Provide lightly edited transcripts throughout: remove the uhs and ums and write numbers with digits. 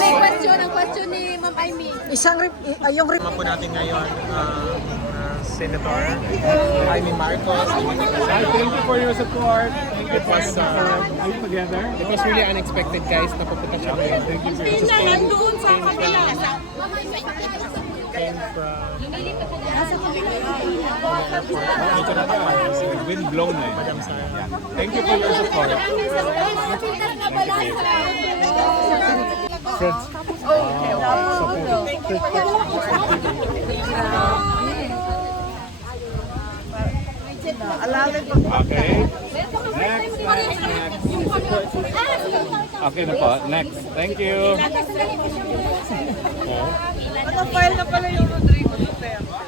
May question, ang question ni Ma'am Amy. Yung Kasama po natin ngayon Senator Amy Marcos. Thank you for your support. Thank you for being together. It was really unexpected, guys, na pupunta siya ngayon. Thank you for your support. Doon sa kabila. Came from Dito na ba? Wind blown eh. Madam Sara. Thank you for your support. Friends. Okay. Next. Okay na po. Next. Thank you. file na pala yung Rodrigo Duterte.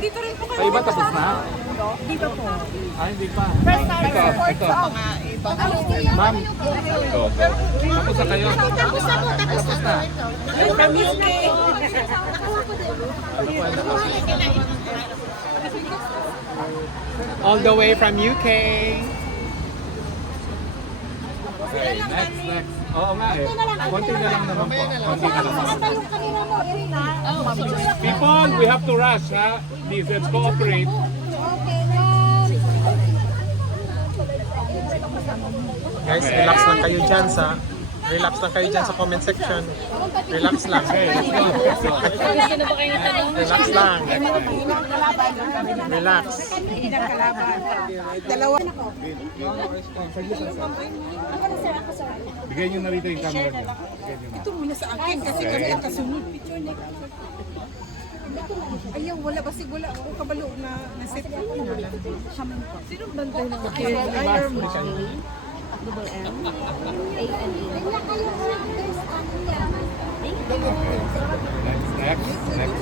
Dito rin po kayo. Ay, iba tapos na? Dito po. Ay, hindi pa. First time support Ito. sa mga ibang Ma'am. Ito. Tapos na kayo. Tapos na. from UK. All the way from UK. Okay, next. Oo nga eh. Konti na lang naman po. Konti na lang. Yung kanina mo, Irina. People, we have to rush, ha? Please, let's cooperate. Guys, relax lang kayo dyan sa comment section. Relax lang. Okay, let's go. Let's go. Relax lang. Relax. Dalawa. Bigyan nyo na rito yung camera nyo. Bigyan nyo na. Ito muna sa akin kasi kami ang kasunod. Picture niya. Ayaw, wala ba sigula ako kabalo na set up yun. Sinong bantay ng Double M, A N E. Next.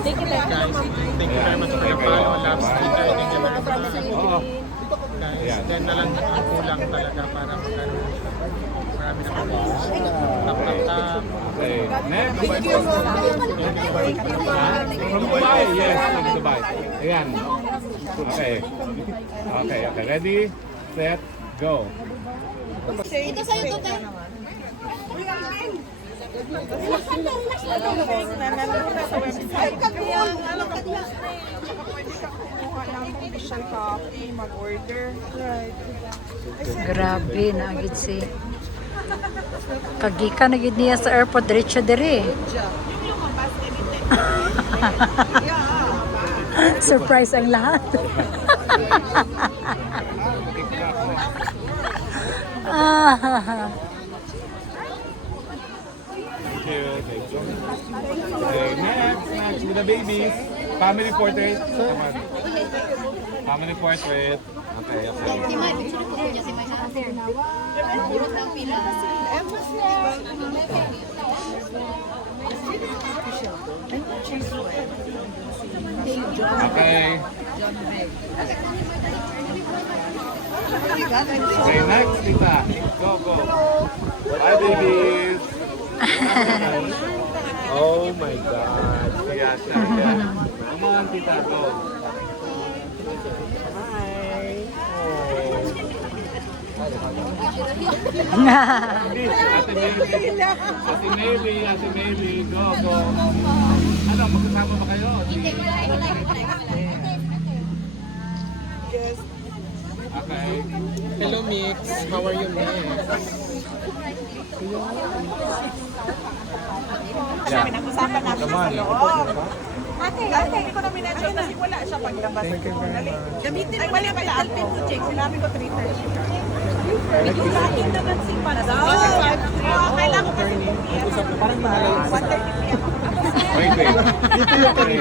Thank you, Guys, thank you very much for your follow. Love, sticker. Thank you very much. Oo. Guys, then na lang yung kulang talaga para magkaroon. Marami na po. Tap. Okay, next. From Dubai, yes, from Dubai. Ayan. Okay. Okay. Ready, set, go. Ito sa'yo to, Tay. Nanalo sa website. Kaya ano ka pwede ka kumuha ng official copy, mag-order. Right. Grabe na agad si Kagika na gid niya sa airport diretso dire. Surprise ang lahat. Thank you. Okay, next with the babies. Family portrait. Family portrait. Okay. Si May, picture ko niya si May sa answer. Burot ng pila. Okay. Okay, next, Tita. Go. Bye, babies. Oh my God. Yeah. Come on, Tita, go. Ate Meli, go. Ano, magkasama ba kayo? Yes. Okay. Hello, Mix. How are you, Mix? Yeah. Pinag-usapan namin Come sa on. loob. Ate, hindi ko na minadyo kasi wala siya paglabas. Thank you very much. Gamitin mo na pala alpin to check. Sinabi ko 3:30. Yung laging naman si Pandaw. Kailangan ko kasi 2 p.m. Parang mahalay. 1:30 p.m. Wait. Dito yung kami.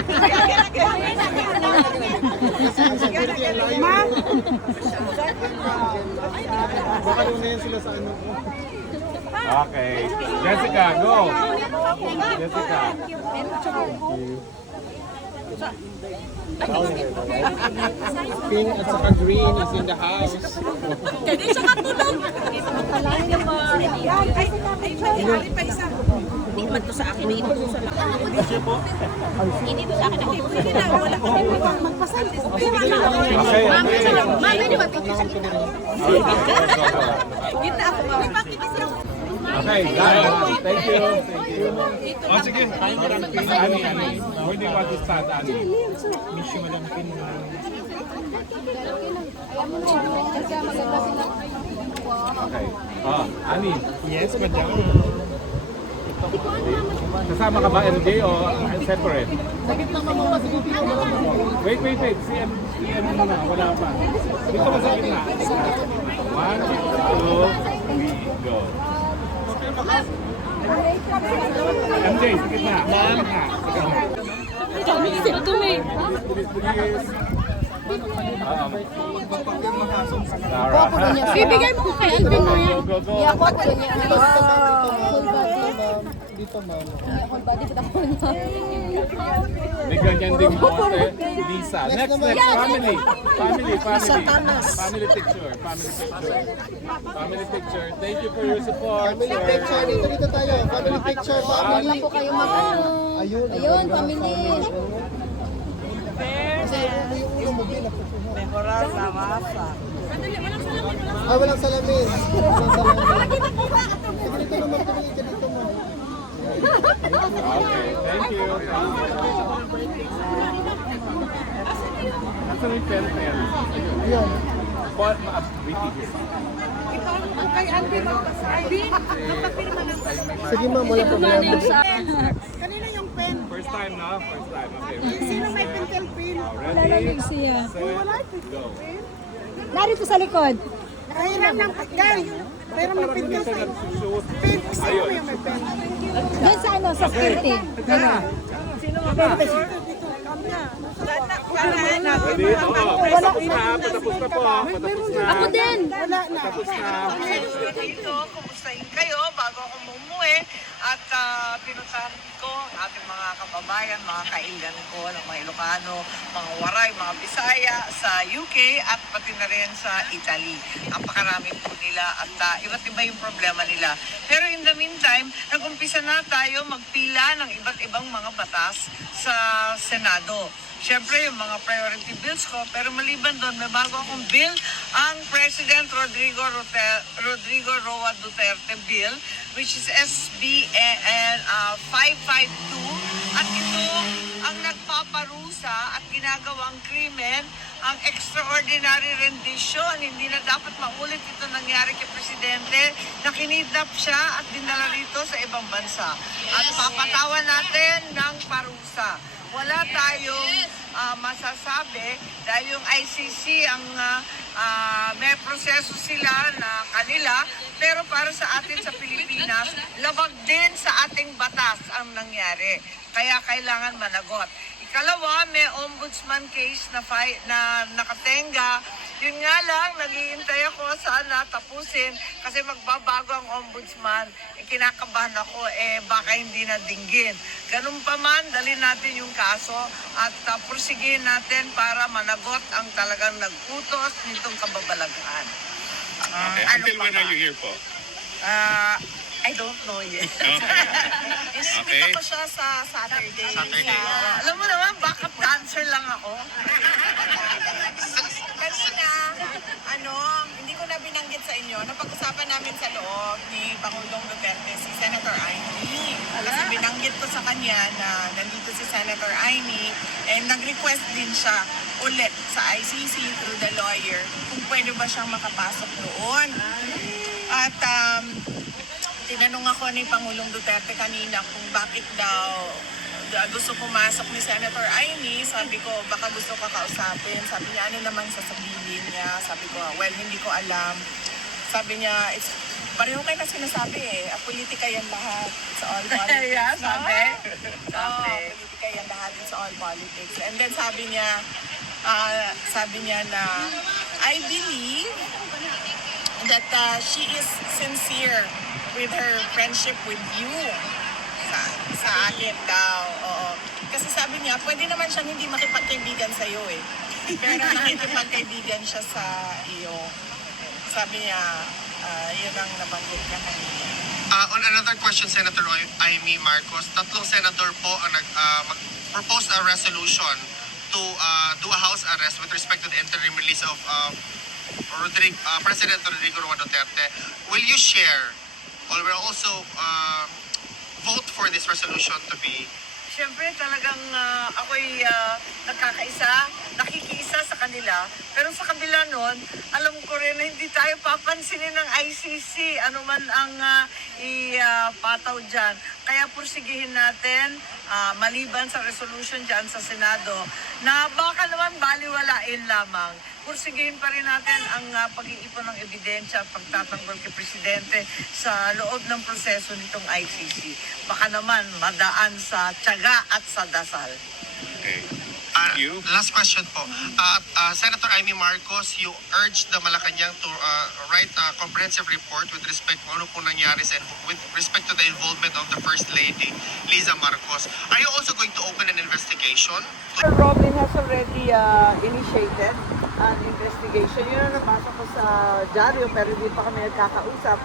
Ma'am! Baka doon na yan sila sa ano ko. Okay. Jessica, go. Jessica. Pink at saka green is in the house. Hindi siya katulog! Ay, hari pa isa. Hindi man to sa akin, ito to sa lakas. Hindi to sa akin, ako to sa akin. Wala kami magpasal. Okay. Ma'am, pwede ba picture sa Gitna ako, ma'am. Okay, done. Thank you. Thank you. Oh, sige. Ani. Where do you want to start, Ani? Okay. Oh, Ani. Yes, madam. Kasama ka ba MJ o separate? Wait. Si ano muna, wala pa. Dito ka sa gitna. 1, 2, 3, go. MJ, sa gitna. Sarah. Bibigay mo kay Alvin na yan. Go. Ako po niya. Dito, ma'am. Full body kita po niya. May ganyan din mo, Lisa. Next, family. Family picture. Thank you for your support. Family picture. Dito tayo. Family picture. Huwag lang po kayo mag-ano. Ayun. Ayun, family. Walang salamin. Dito naman. Okay, thank you. Nasaan yung pen na yan? Ayun. Sige ma'am, wala problema. Kanina yung pen. First time na? First time, okay. Sino may pentel pen? Ready, siya. set, go. Narito sa likod. Nakahiram ng pagkay. Pero may pentel pen. Shoot. Pen, sino mo yung may pen? Doon sa ano, sa security. Ready? Patapos na po. Ako din. Patapos na. Dito, kumustahin kayo bago ako umuwi at pinuntahan ko ang ating mga kababayan, mga kailan ko, ng mga Ilocano, mga Waray, mga Bisaya sa UK at pati na rin sa Italy. Napakarami po nila at iba't iba yung problema nila. Pero in the meantime, nag-umpisa na tayo magpila ng iba't ibang mga batas sa Senado. Siyempre, yung mga priority bills ko, pero maliban doon, may bago akong bill, ang President Rodrigo Roa Duterte bill, which is SBN 552. At ito ang nagpaparusa at ginagawang krimen, ang extraordinary rendition. Hindi na dapat maulit ito nangyari kay Presidente, na kinidnap siya at dinala rito sa ibang bansa. At papatawan natin ng parusa. Wala tayong masasabi dahil yung ICC ang may proseso sila na kanila, pero para sa atin sa Pilipinas, labag din sa ating batas ang nangyari. Kaya kailangan managot. Ikalawa, may ombudsman case na nakatenga. Yun nga lang, naghihintay ako sana tapusin kasi magbabago ang ombudsman. Kinakabahan ako, baka hindi na dinggin. Ganun pa man, dalhin natin yung kaso at porsigihin natin para managot ang talagang nagputos nitong kababalaghan. Until when are you here po? I don't know yet. Okay. Ispita ko siya sa Saturday. Alam mo naman, backup dancer lang ako. Kanina, hindi ko na binanggit sa inyo, napag-usapan namin sa loob ni Pangulong Duterte si Senator Aimee. Kasi binanggit ko sa kanya na nandito si Senator Aimee and nag-request din siya ulit sa ICC through the lawyer kung pwede ba siyang makapasok doon. At tinanong ako ni Pangulong Duterte kanina kung bakit daw gusto pumasok ni Senator Aimee. Sabi ko, baka gusto ka kausapin. Sabi niya, ano naman sasabihin niya? Sabi ko, well, hindi ko alam. Sabi niya, pareho kayo na sinasabi politika yan lahat. It's all politics. Yeah, no? sabi. Politika yan lahat. It's all politics. And then sabi niya na, I believe that she is sincere with her friendship with you. Sa akin daw, oo. Kasi sabi niya, pwede naman siyang hindi makipagkaibigan sa iyo Pero nakikipagkaibigan siya sa iyo. Sabi niya, yun ang nabanggit niya kanina. On another question, Senator Aimee Marcos, tatlong senador po ang mag-propose a resolution to do a house arrest with respect to the interim release of President Rodrigo Roa Duterte. Will you share people will also vote for this resolution to be. Siyempre talagang ako'y nakikiisa sa kanila. Pero sa kabila nun, alam ko rin na hindi tayo papansinin ng ICC. Ano man ang ipataw dyan. Kaya pursigihin natin, maliban sa resolution dyan sa Senado, na baka naman baliwalain lamang. Pursigihin pa rin natin ang pag-iipon ng ebidensya at pagtatanggol kay Presidente sa loob ng proseso nitong ICC. Baka naman madaan sa tiyaga at sa dasal. Okay. Last question po. Senator Amy Marcos, you urged the Malacanang to write a comprehensive report with respect kung ano po nangyari with respect to the involvement of the First Lady, Liza Marcos. Are you also going to open an investigation? Robin has already initiated an investigation. Yun ang nabasa ko sa dyaryo pero hindi pa kami nagkakausap.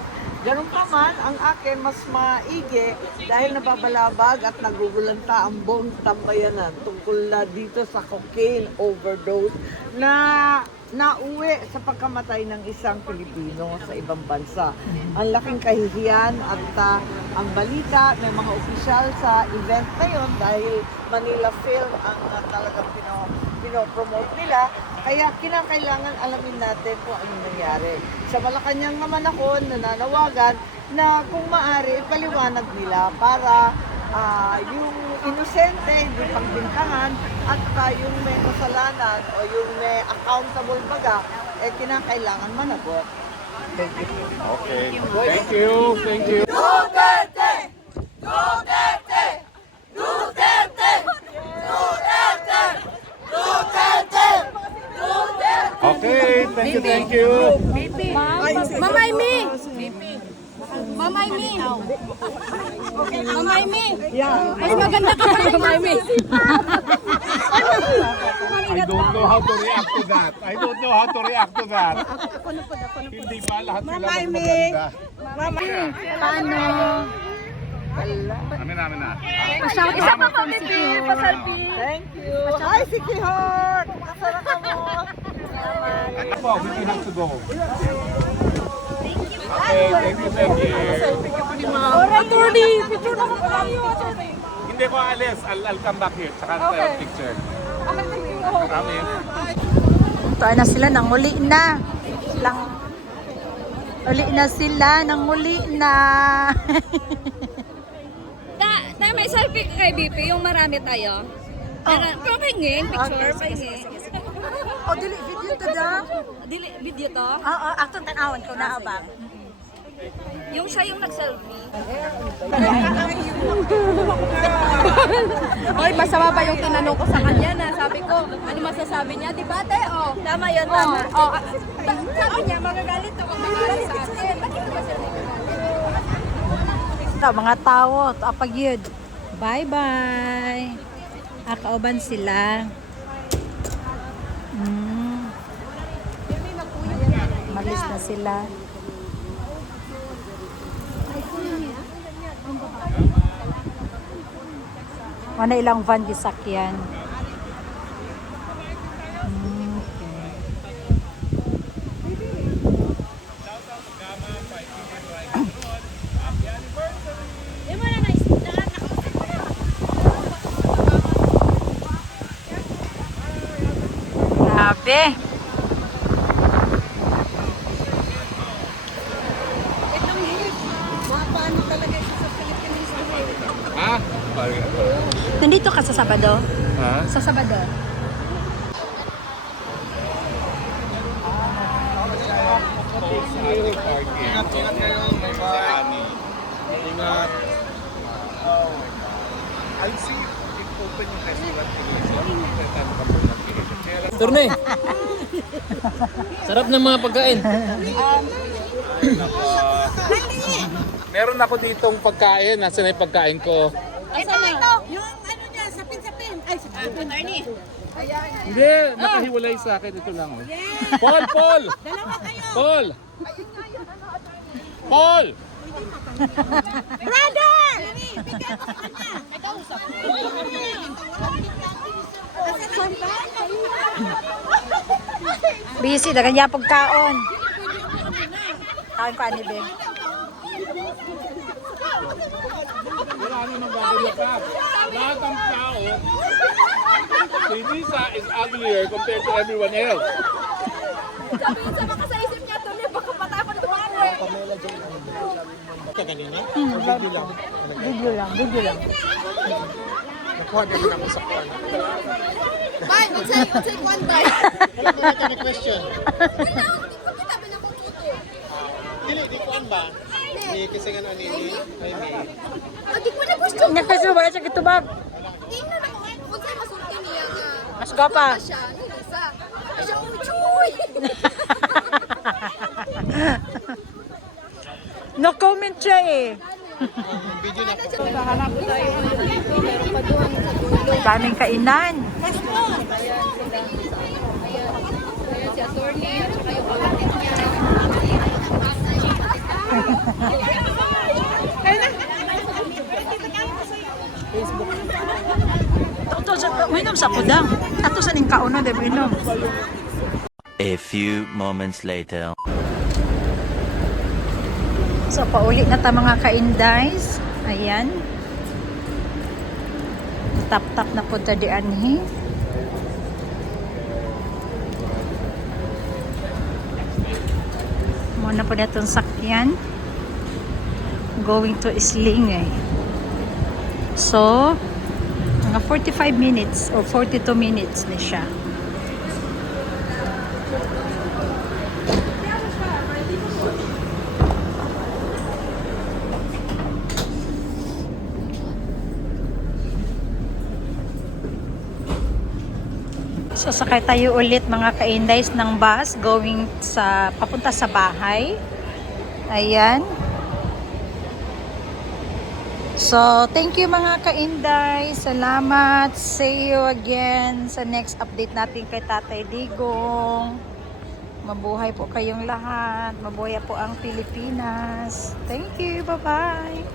Ganun pa man, ang akin mas maigi dahil nababalabag at nagugulanta ang buong tambayanan tungkol na dito sa cocaine overdose na nauwi sa pagkamatay ng isang Pilipino sa ibang bansa. Ang laking kahihiyan at ang balita ng mga opisyal sa event na yun dahil Manila Film ang talagang pinopromote nila. Kaya kinakailangan alamin natin kung anong nangyari. Sa Malacanang naman ako nananawagan na kung maaari ipaliwanag nila para yung inosente hindi pagbintangan at yung may kasalanan o yung may accountable baga kinakailangan managot. Thank you. Okay. Thank you. Thank you. Duterte! Duterte! Duterte! Duterte! Duterte! Okay. Thank you. Thank you. Mama Amy! Mama Amy! Mama Amy! Yeah. Mas maganda ka pa Mama Amy! I don't know how to react to that. I don't know how to react to that. Hindi pa lahat sila magmaganda. Paano? Amin na. Isa pa kami, pasalbi. Thank you. Hi, si Kihor! Masarap ka mo. Ano po? We have to go. Okay. Thank you. Attorney! Picture naman tayo! Hindi ko alis. I'll come back here. Saka tayo picture. Kami. Tuwa na sila, nanguli na. Uli na sila, nanguli na. May selfie kay BP, yung marami tayo. Pero pahingin, picture, pahingin. O, dili, video to da. Dili, video to? Oo, aktong tanawan ko na abang. Yung siya yung nag-selfie. Oy, masama pa yung tinanong ko sa kanya na sabi ko, ano masasabi niya? Diba, te? Oh, tama yun, tama. Oh, sabi niya, magagalit ako. Magagalit sa akin. Bakit ba siya Ito, mga tao, apagyud. Bye-bye. Akauban sila. Malis na sila. Ano ilang van gisakyan? Grabe. Ha? Nandito ka sa Sabado? Ha? Sa Sabado? Ingat kayo. Bye-bye. Ingat. I'll see if open yung restaurant. Turne. Sarap ng mga pagkain. Meron ako ditong pagkain. Nasaan na yung pagkain ko? Ito, ito! Yung ano niya, sapin-sapin. Ay, Attorney! Hindi, nakahiwalay sa akin. Ito lang. Oh. Paul! dalawa kayo. Paul! Paul! Brother! Busy, dagan niya pagkaon. Kain pa ni Ben. paano nang gagawin ka. Lahat ng tao, si Lisa is uglier compared to everyone else. Sabihin sa baka sa isip niya, tuloy, baka patapon ko ako eh. Ka kanina? Video lang. Video lang. Nakuha naman ako sa call. Bye, unsay kwan ba? Wala mo na kami question. Kita ba na ko puto? Dili, di ko ba? Ni kasi nga ni Jaime. Adi ko na gusto. Kasi wala siya kitubag. Tingnan ako, unsay masulti niya nga. Mas gwapa. Siya, ni Lisa. Siya ko, chuy! No comment siya eh. Video na po. Hanap tayo dito, meron pa doon sa dulo. Daming kainan. Ayan si attorney, at saka yung kapatid niya. Minom sa kudang. Ato sa ning kauno de minom. A few moments later. So pauli na ta mga kaindays. Ayan. Tap-tap na po ta di anhi. Muna po na itong sakyan. Going to Islingay. So, mga 45 minutes or 42 minutes na siya. So sakay tayo ulit mga kaindays ng bus going sa papunta sa bahay. Ayan. So thank you mga kainday. Salamat. See you again sa next update natin kay Tatay Digong. Mabuhay po kayong lahat. Mabuhay po ang Pilipinas. Thank you. Bye-bye.